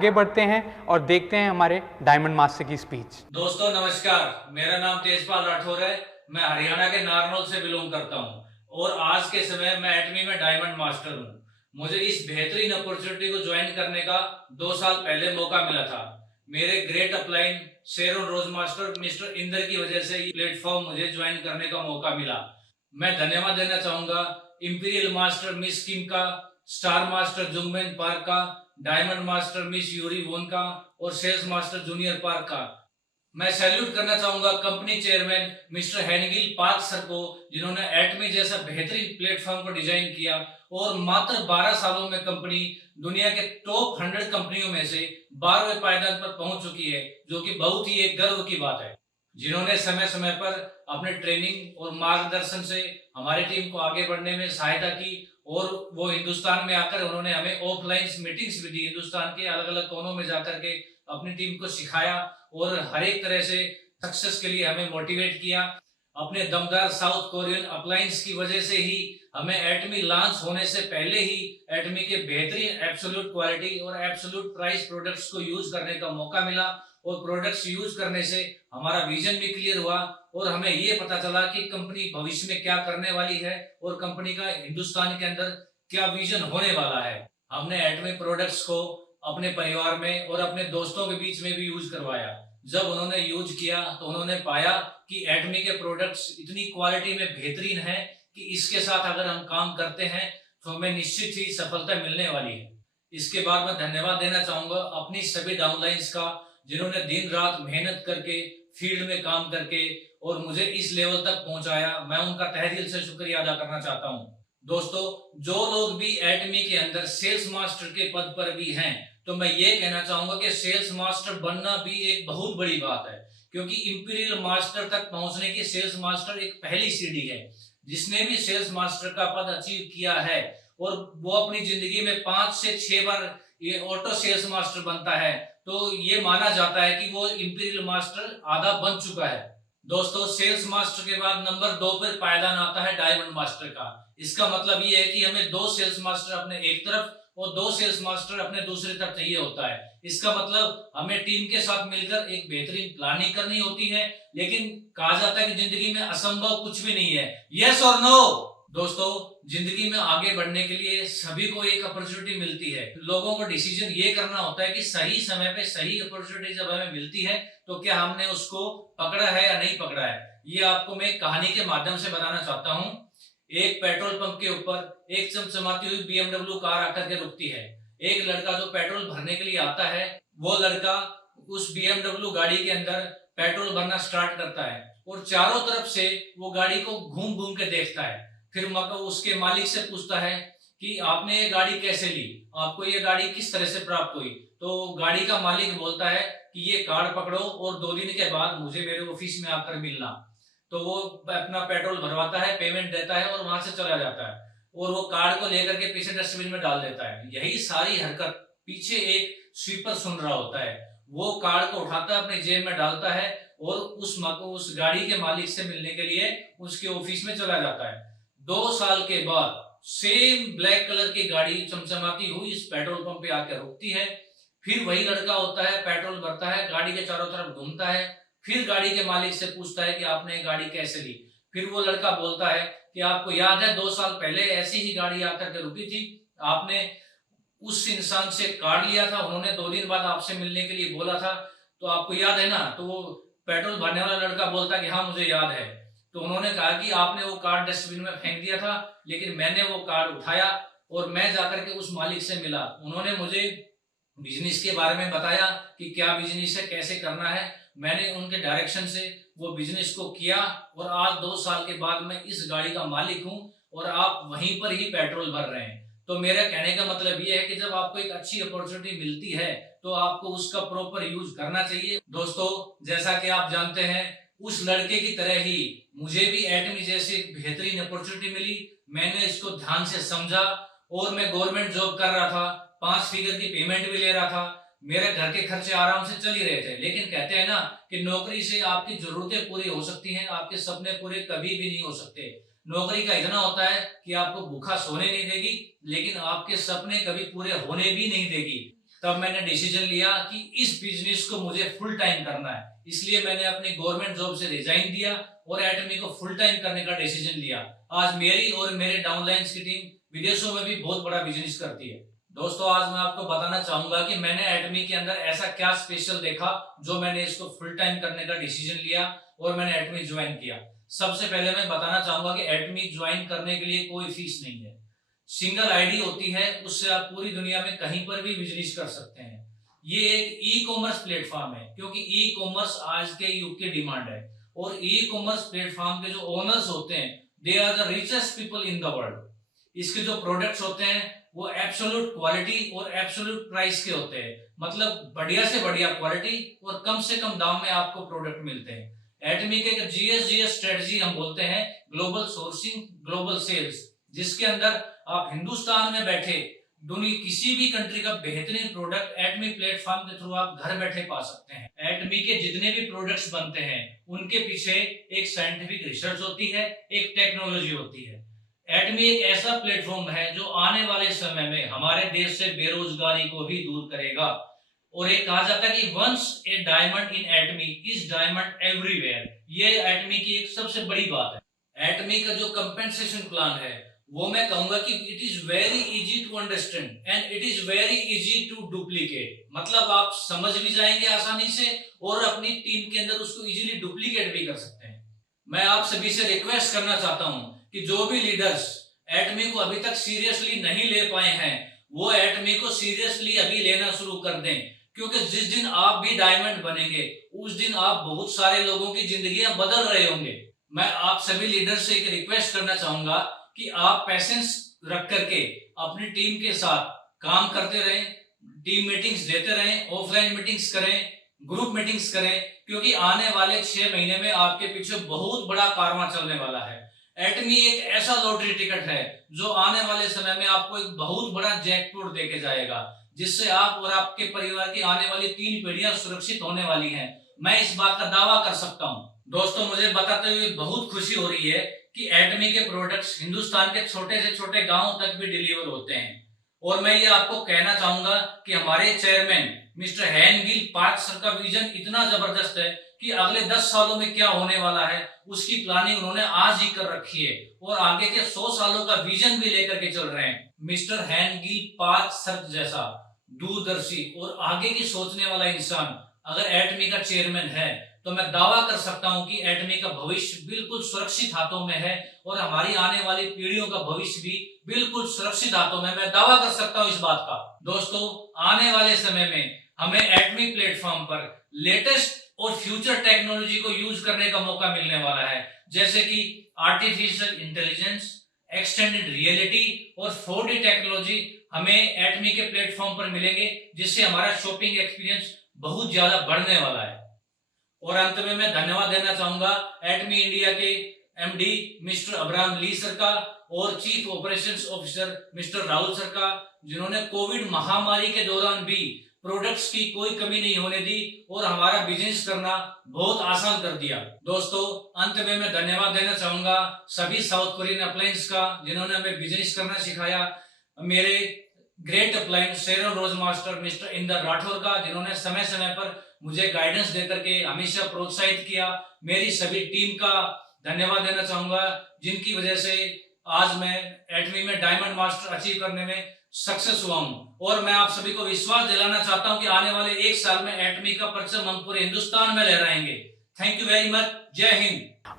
आगे बढ़ते हैं और देखते हैं हमारे डायमंड मास्टर की स्पीच। दोस्तों नमस्कार, मेरा नाम तेजपाल राठौर है। मैं हरियाणा के नारनौल से बिलोंग करता हूं और आज के समय मैं एटमी में डायमंड मास्टर हूं। मुझे इस बेहतरीन अपॉर्चुनिटी को ज्वाइन करने का 2 साल पहले मौका मिला था। मेरे ग्रेट अपलाइन शेरोन रोज मास्टर मिस्टर इंदर की वजह से ये प्लेटफॉर्म मुझे ज्वाइन करने का मौका मिला। मैं धन्यवाद देना चाहूंगा इंपीरियल मास्टर मिस किम का, स्टार मास्टर जुंगमेन पार्क का, डायमंड मास्टर मिस यूरी वोन का और सेल्स मास्टर जूनियर पार्क का। मैं सैल्यूट करना चाहूंगा company chairman mister Hengil Park sir को, जिन्होंने एटमी जैसा बेहतरीन प्लेटफॉर्म को डिजाइन किया और मात्र 12 सालों में कंपनी दुनिया के टॉप 100 कंपनियों में से 12वें पायदान पर पहुंच चुकी है, जो कि बहुत ही एक गर्व की बात है। जिन्होंने समय समय पर अपने ट्रेनिंग और मार्गदर्शन से हमारी टीम को आगे बढ़ने में सहायता की और वो हिंदुस्तान में आकर उन्होंने हमें ऑफलाइन मीटिंग्स भी दी। हिंदुस्तान के अलग अलग कोनों में जाकर के अपनी टीम को सिखाया और हर एक तरह से सक्सेस के लिए हमें मोटिवेट किया। अपने दमदार साउथ कोरियन अप्लायंस की वजह से ही हमें एटमी लॉन्च होने से पहले ही एटमी के बेहतरीन एब्सोल्यूट क्वालिटी और एब्सोल्यूट प्राइस प्रोडक्ट्स को यूज करने का मौका मिला और प्रोडक्ट्स यूज करने से हमारा विजन भी क्लियर हुआ और हमें ये पता चला कि कंपनी भविष्य में क्या करने वाली है और कंपनी का हिंदुस्तान के अंदर क्या विजन होने वाला है। हमने एटमी प्रोडक्ट्स को अपने परिवार में और अपने दोस्तों के बीच में भी यूज करवाया। जब उन्होंने यूज किया तो उन्होंने पाया कि एटमी के प्रोडक्ट्स इतनी क्वालिटी में बेहतरीन है कि इसके साथ अगर हम काम करते हैं तो हमें निश्चित ही सफलता मिलने वाली है। इसके बाद मैं धन्यवाद देना चाहूंगा अपनी सभी डाउनलाइंस का, जिन्होंने दिन रात मेहनत करके फील्ड में काम करके और मुझे इस लेवल तक पहुंचाया। मैं उनका तहे दिल से शुक्रिया अदा करना चाहता हूं। दोस्तों, जो लोग भी एटमी के अंदर सेल्स मास्टर के पद पर भी हैं, तो मैं ये कहना चाहूंगा कि सेल्स मास्टर बनना भी एक बहुत बड़ी बात है, क्योंकि इंपीरियल मास्टर तक पहुंचने की सेल्स मास्टर एक पहली सीढ़ी है। जिसने भी सेल्स मास्टर का पद अचीव किया है और वो अपनी जिंदगी में 5 से 6 बार ये ऑटो सेल्स मास्टर बनता है, तो ये माना जाता है कि वो इंपीरियल मास्टर आधा बन चुका है। दोस्तों, सेल्स मास्टर के बाद नंबर 2 पर पायदान आता है डायमंड मास्टर का। इसका मतलब ये है कि हमें 2 सेल्स मास्टर अपने एक तरफ और 2 सेल्स मास्टर अपने दूसरी तरफ चाहिए होता है। इसका मतलब हमें टीम के साथ मिलकर एक बेहतरीन प्लानिंग करनी होती है, लेकिन कहा जाता है कि जिंदगी में असंभव कुछ भी नहीं है। यस और नो? दोस्तों, जिंदगी में आगे बढ़ने के लिए सभी को एक अपॉर्चुनिटी मिलती है। लोगों को डिसीजन ये करना होता है कि सही समय पे सही अपॉर्चुनिटी जब हमें मिलती है तो क्या हमने उसको पकड़ा है या नहीं पकड़ा है। ये आपको मैं कहानी के माध्यम से बताना चाहता हूँ। एक पेट्रोल पंप के ऊपर एक चमचमाती हुई BMW कार आकर के रुकती है। एक लड़का जो पेट्रोल भरने के लिए आता है, वो लड़का उस BMW गाड़ी के अंदर पेट्रोल भरना स्टार्ट करता है और चारों तरफ से वो गाड़ी को घूम घूम के देखता है। फिर उसके मालिक से पूछता है कि आपने ये गाड़ी कैसे ली, आपको ये गाड़ी किस तरह से प्राप्त हुई। तो गाड़ी का मालिक बोलता है कि ये कार्ड पकड़ो और 2 दिन के बाद मुझे मेरे ऑफिस में आकर मिलना। तो वो अपना पेट्रोल भरवाता है, पेमेंट देता है और वहां से चला जाता है और वो कार्ड को लेकर के पीछे डस्टबिन में डाल देता है। यही सारी हरकत पीछे एक स्वीपर सुन रहा होता है। वो कार्ड को उठाता है, अपने जेब में डालता है और उस गाड़ी के मालिक से मिलने के लिए उसके ऑफिस में चला जाता है। 2 साल के बाद सेम ब्लैक कलर की गाड़ी चमचमाती हुई इस पेट्रोल पंप पे आकर रुकती है। फिर वही लड़का होता है, पेट्रोल भरता है, गाड़ी के चारों तरफ घूमता है, फिर गाड़ी के मालिक से पूछता है कि आपने गाड़ी कैसे ली। फिर वो लड़का बोलता है कि आपको याद है 2 साल पहले ऐसी ही गाड़ी आकर के रुकी थी, आपने उस इंसान से कार्ड लिया था, उन्होंने 2 दिन बाद आपसे मिलने के लिए बोला था, तो आपको याद है ना। तो वो पेट्रोल भरने वाला लड़का बोलता है कि हाँ मुझे याद है। तो उन्होंने कहा कि आपने वो कार्ड डस्टबिन में फेंक दिया था, लेकिन मैंने वो कार्ड उठाया और मैं जाकर के उस मालिक से मिला। उन्होंने मुझे बिजनेस के बारे में बताया कि क्या बिजनेस है, कैसे करना है। मैंने उनके डायरेक्शन से वो बिजनेस को किया और आज 2 साल के बाद मैं इस गाड़ी का मालिक हूं और आप वहीं पर ही पेट्रोल भर रहे हैं। तो मेरा कहने का मतलब ये है कि जब आपको एक अच्छी अपॉर्चुनिटी मिलती है तो आपको उसका प्रॉपर यूज करना चाहिए। दोस्तों, जैसा कि आप जानते हैं, उस लड़के की तरह ही मुझे भी एटमी जैसी बेहतरीन अपॉर्चुनिटी मिली। मैंने इसको ध्यान से समझा और मैं गवर्नमेंट जॉब कर रहा था, 5 फिगर की पेमेंट भी ले रहा था, मेरे घर के खर्चे आराम से चल ही रहे थे। लेकिन कहते हैं ना कि नौकरी से आपकी जरूरतें पूरी हो सकती हैं, आपके सपने पूरे कभी भी नहीं हो सकते। नौकरी का इतना होता है कि आपको भूखा सोने नहीं देगी, लेकिन आपके सपने कभी पूरे होने भी नहीं देगी। तब मैंने डिसीजन लिया कि इस बिजनेस को मुझे फुल टाइम करना है। इसलिए मैंने अपनी गवर्नमेंट जॉब से रिजाइन दिया और एटमी को फुल टाइम करने का डिसीजन लिया। आज मेरी और मेरे डाउनलाइंस की टीम विदेशों में भी बहुत बड़ा बिजनेस करती है। दोस्तों, आज मैं आपको बताना चाहूंगा कि मैंने एटमी के अंदर ऐसा क्या स्पेशल देखा जो मैंने इसको फुल टाइम करने का डिसीजन लिया और मैंने एटमी ज्वाइन किया। सबसे पहले मैं बताना चाहूंगा कि एटमी ज्वाइन करने के लिए कोई फीस नहीं है। सिंगल आईडी होती है, उससे आप पूरी दुनिया में कहीं पर भी बिजनेस कर सकते हैं। ये एक ई कॉमर्स प्लेटफॉर्म है, क्योंकि ई कॉमर्स आज के युग की डिमांड है और ई कॉमर्स प्लेटफॉर्म के जो ओनर्स होते हैं, they are the richest people in the world. इसके जो प्रोडक्ट्स होते हैं वो एब्सोल्यूट क्वालिटी और एब्सोल्यूट प्राइस के होते हैं, मतलब बढ़िया से बढ़िया क्वालिटी और कम से कम दाम में आपको प्रोडक्ट मिलते हैं। एटमी के जीएस स्ट्रेटजी हम बोलते हैं ग्लोबल सोर्सिंग ग्लोबल सेल्स, जिसके अंदर आप हिंदुस्तान में बैठे दुनिया किसी भी कंट्री का बेहतरीन प्रोडक्ट एटमी प्लेटफॉर्म के थ्रू आप घर बैठे पा सकते हैं। एटमी के जितने भी प्रोडक्ट्स बनते हैं उनके पीछे एक साइंटिफिक रिसर्च होती है, एक टेक्नोलॉजी होती है। एटमी एक ऐसा प्लेटफॉर्म है जो आने वाले समय में हमारे देश से बेरोजगारी को भी दूर करेगा। और एक कहा जाता है कि once a diamond in Atomy is diamond everywhere. ये एटमी की एक सबसे बड़ी बात है। एटमी का जो कंपेंसेशन प्लान है वो मैं कहूंगा कि it is very easy to understand and it is very easy to duplicate. मतलब आप समझ भी जाएंगे आसानी से और अपनी टीम के अंदर उसको इजीली डुप्लीकेट भी कर सकते हैं। मैं आप सभी से रिक्वेस्ट करना चाहता हूं कि जो भी लीडर्स एटमी को अभी तक सीरियसली नहीं ले पाए हैं वो एटमी को सीरियसली अभी लेना शुरू कर दें, क्योंकि जिस दिन आप भी डायमंड बनेंगे उस दिन आप बहुत सारे लोगों की जिंदगियां बदल रहे होंगे। मैं आप सभी लीडर से एक रिक्वेस्ट करना चाहूंगा कि आप पैशंस रख करके अपनी टीम के साथ काम करते रहें, टीम मीटिंग्स देते रहें, ऑफलाइन मीटिंग्स करें, ग्रुप मीटिंग्स करें, क्योंकि आने वाले 6 महीने में आपके पीछे बहुत बड़ा कारवां चलने वाला है। एटमी एक ऐसा लॉटरी टिकट है जो आने वाले समय में आपको एक बहुत बड़ा जैकपॉट देके जाएगा, जिससे आप और आपके परिवार की आने वाली 3 पीढ़ियां सुरक्षित होने वाली हैं। मैं इस बात का दावा कर सकता हूं। दोस्तों, मुझे बताते हुए बहुत खुशी हो रही है कि एटमी के प्रोडक्ट्स हिंदुस्तान के छोटे से छोटे गांवों तक भी डिलीवर होते हैं। और मैं ये आपको कहना चाहूंगा कि हमारे चेयरमैन मिस्टर हैन गिल पार्क सर का विजन इतना जबरदस्त है कि अगले 10 सालों में क्या होने वाला है उसकी प्लानिंग उन्होंने आज ही कर रखी है और आगे के 100 सालों का विजन भी लेकर के चल रहे हैं। मिस्टर हैन गिल पार्क सर जैसा दूरदर्शी और आगे की सोचने वाला इंसान अगर एटमी का चेयरमैन है तो मैं दावा कर सकता हूं कि एटमी का भविष्य बिल्कुल सुरक्षित हाथों में है और हमारी आने वाली पीढ़ियों का भविष्य भी बिल्कुल सुरक्षित हाथों में। मैं दावा कर सकता हूं इस बात का। दोस्तों, आने वाले समय में हमें एटमी प्लेटफॉर्म पर लेटेस्ट और फ्यूचर टेक्नोलॉजी को यूज करने का मौका मिलने वाला है, जैसे कि आर्टिफिशियल इंटेलिजेंस, एक्सटेंडेड रियलिटी और 4D टेक्नोलॉजी हमें एटमी के प्लेटफॉर्म पर मिलेंगे, जिससे हमारा शॉपिंग एक्सपीरियंस बहुत ज्यादा बढ़ने वाला है। और अंत में मैं धन्यवाद देना चाहूंगा एटमी इंडिया के एमडी मिस्टर अब्राहम ली सर का और chief operations officer mister Rahul sir का, जिन्होंने कोविड महामारी के दौरान भी प्रोडक्ट्स की कोई कमी नहीं होने दी और हमारा बिजनेस करना बहुत आसान कर दिया। दोस्तों, अंत में मैं धन्यवाद देना चाहूंगा सभी साउथ कोरियन अप्लायंस का, जिन्होंने हमें बिजनेस करना सिखाया, मेरे ग्रेट अप्लायंस शेरन रोज मास्टर मिस्टर इंदर राठौर का, जिन्होंने समय समय पर मुझे गाइडेंस देकर के हमेशा प्रोत्साहित किया। मेरी सभी टीम का धन्यवाद देना चाहूंगा, जिनकी वजह से आज मैं एटमी में डायमंड मास्टर अचीव करने में सक्सेस हुआ हूं। और मैं आप सभी को विश्वास दिलाना चाहता हूं कि आने वाले 1 साल में एटमी का परचम हम पूरे हिंदुस्तान में लहराएंगे। Thank you very much. जय हिंद।